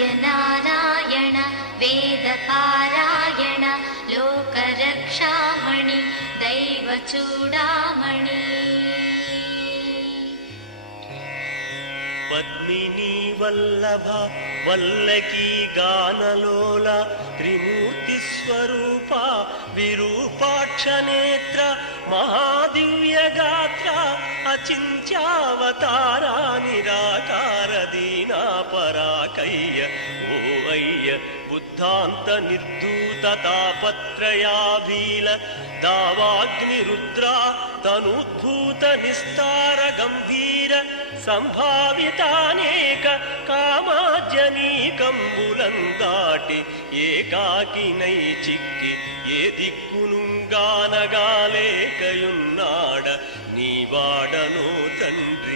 సత్యనారాయణ వేదపారాయణ లోకరక్షామణి దైవచూడామణి పద్మినీ వల్లభ వల్లకీ గానలోల త్రిమూర్తి స్వరూప విరూపాక్ష నేత్ర మహాదివ్య గాత్ర అచింత్యావతారా నిరాకార దీనా పరాకయ్య ఓ అయ్య బుద్ధాంత నిర్దూత తాపత్రయాభీల దావాగ్ని రుద్ర తనుద్భూత నిస్తార గంభీర సంభావితానేక కామాజనీకంబులందాటి ఏకాకినై చిక్కి ఏ దిక్కునుంగానగాలేకయున్నాడ నీవాడనో తండ్రి.